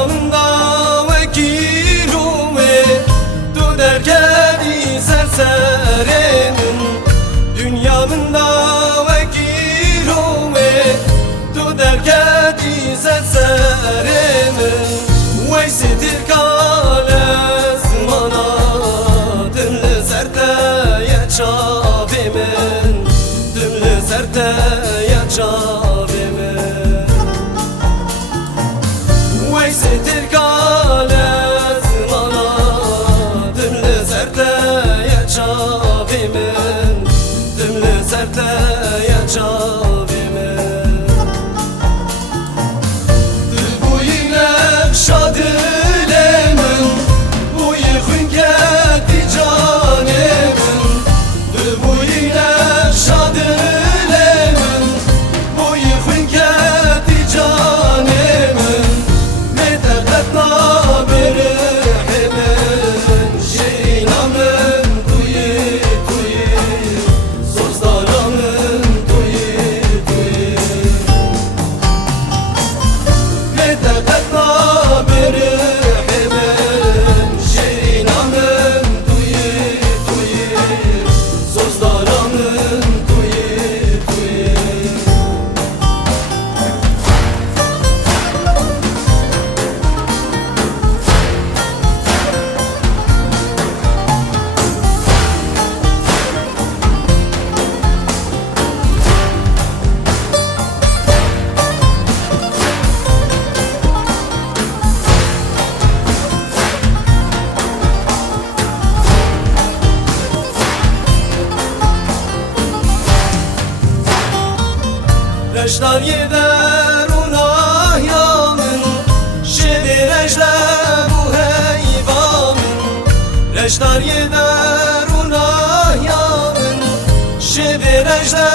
Dünyamda vekilume tu derkeni serseremin. Dünyamda vekilume tu derkeni serseremin. Veysidir kale zmana dümlü zerte çabimin. Dümlü zerte çabimin. Veysidir kale zmana dümlü zerte çabimin. Dümlü zerte çabimin. Bu yine şadilemin, bu yıkın kendi canemin. Bu yine şadilemin, bu yıkın kendi canemin. Mededet naberi hemen şinamın duyi duyi, sozdaramın duyi duyi. Mededet naberi hemen şinamın duyi duyi, sozdaramın duyi duyi. Reştar yeder unah yamın, şevireşle bu heyvanın. Reştar yeder unah yamın, şevireşle